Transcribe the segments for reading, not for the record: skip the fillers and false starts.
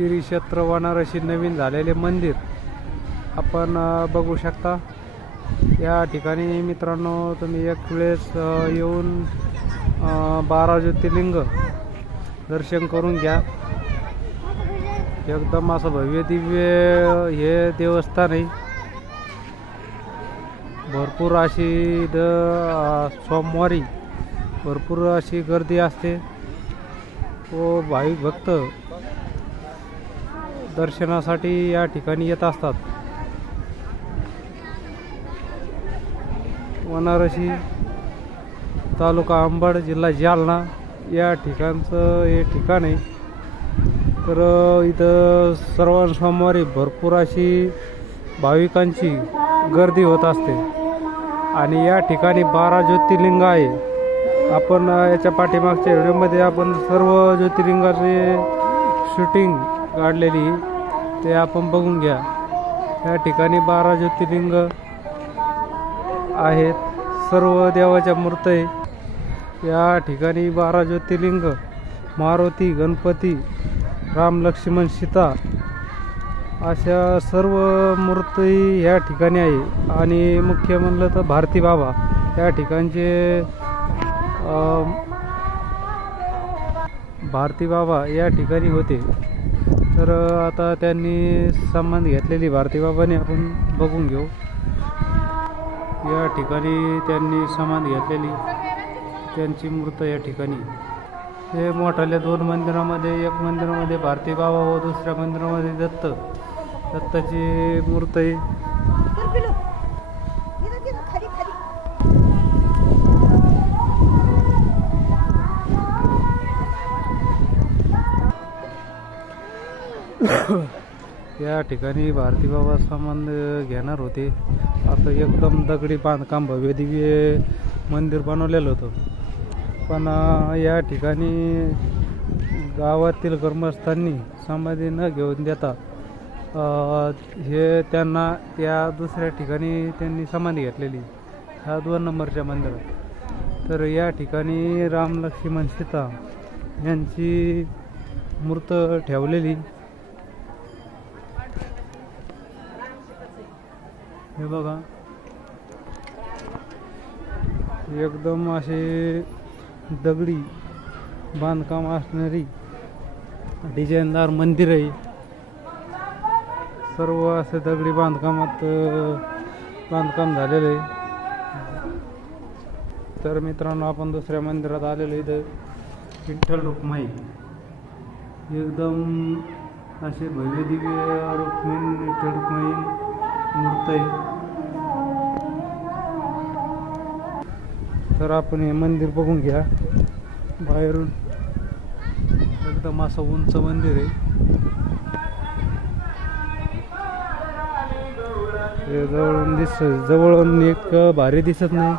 श्री क्षेत्र वनारसी नवीन झालेले मंदिर आपण बघू शकता। या ठिकाणी मित्रांनो तुम्ही एक वेळेस येऊन 12 ज्योतिर्लिंग दर्शन करून घ्या। एकदम असं भव्य दिव्य हे देवस्थान आहे। भरपूर अशी सोमवारी भरपूर अशी गर्दी असते व भाविक भक्त दर्शनासाठी या ठिकाणी येत असतात। वनारसी तालुका अंबड जिल्हा जालना या ठिकाणचं हे ठिकाण आहे। तर इथं सर्व सोमवारी भरपूर अशी भाविकांची गर्दी होत असते आणि या ठिकाणी 12 ज्योतिर्लिंग आहे। आपण याच्या पाठीमागच्या व्हिडिओमध्ये आपण सर्व ज्योतिर्लिंगाचे शूटिंग काढलेली ते आपण बघून घ्या। या ठिकाणी 12 ज्योतिर्लिंग आहेत, सर्व देवाच्या मूर्ती आहे। या ठिकाणी 12 ज्योतिर्लिंग मारुती, गणपती, राम, लक्ष्मण, सीता अशा सर्व मूर्ती या ठिकाणी आहे। आणि मुख्य म्हणलं तर भारती बाबा या ठिकाणचे भारती बाबा या ठिकाणी होते। तर आता त्यांनी संबंध घेतलेली भारती बाबाने आपण बघून घेऊ। या ठिकाणी त्यांनी संबंध घेतलेली त्यांची मूर्त या ठिकाणी हे मोठाल्या 2 मंदिरामध्ये, एक मंदिरामध्ये भारती बाबा व दुसऱ्या मंदिरामध्ये दत्ताची मूर्त आहे। या ठिकाणी भारती बाबा संबंध घेणार होते। असं एकदम दगडी बांधकाम भव्य दिव्य मंदिर बनवलेलं होतं, पण या ठिकाणी गावातील ग्रामस्थांनी समाधी न घेऊन देता हे त्यांना त्या दुसऱ्या ठिकाणी त्यांनी समाधी घेतलेली ह्या 2 नंबरच्या मंदिरात। तर या ठिकाणी राम, लक्ष्मण, सीता यांची मूर्त ठेवलेली हे बघा। एकदम असे दगडी बांधकाम असणारी डिझाईनदार मंदिर आहे। सर्व असे दगडी बांधकाम झालेलं आहे। तर मित्रांनो आपण दुसऱ्या मंदिरात आलेलो इथं विठ्ठल रुक्माई एकदम असे भव्य दिव्य रुक्मिणी विठ्ठल रुक्माई मूर्त आहे। तर आपण हे मंदिर बघून घ्या बाहेरून। एकदम असं उंच मंदिर आहे। जवळून एक भारी दिसत नाही,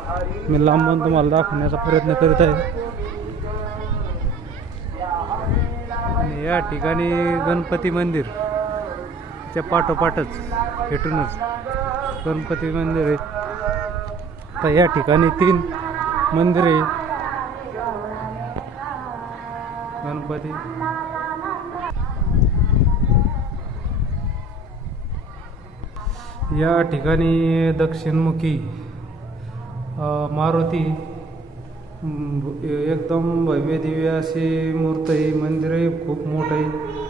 मी लांबून तुम्हाला दाखवण्याचा प्रयत्न करत आहे। आणि या ठिकाणी गणपती मंदिर च्या पाठोपाठच भेटूनच गणपती मंदिर आहे। तर या ठिकाणी 3 मंदिर आहे गणपती। या ठिकाणी दक्षिणमुखी मारुती एकदम भव्य दिव्य अशी मूर्त आहे। मंदिर आहे खूप मोठं आहे।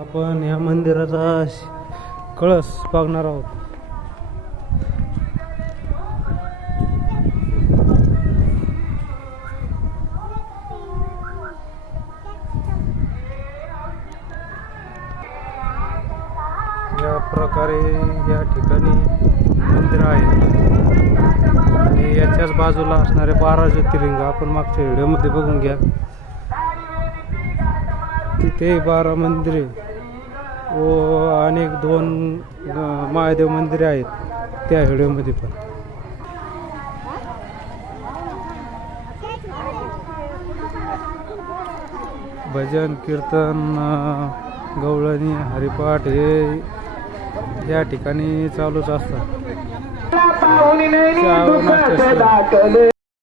आपण या मंदिराचा कळस बघणार आहोत। या प्रकारे या ठिकाणी मंदिर आहे आणि याच्याच बाजूला असणारे 12 ज्योतिर्लिंग आपण मागच्या व्हिडिओमध्ये बघून घ्या। तिथे 12 मंदिरे व अनेक 2 महादेव मंदिरे आहेत त्या व्हिडिओमध्ये पण। भजन, कीर्तन, गवळणी, हरिपाठ हे या ठिकाणी चालूच असतात।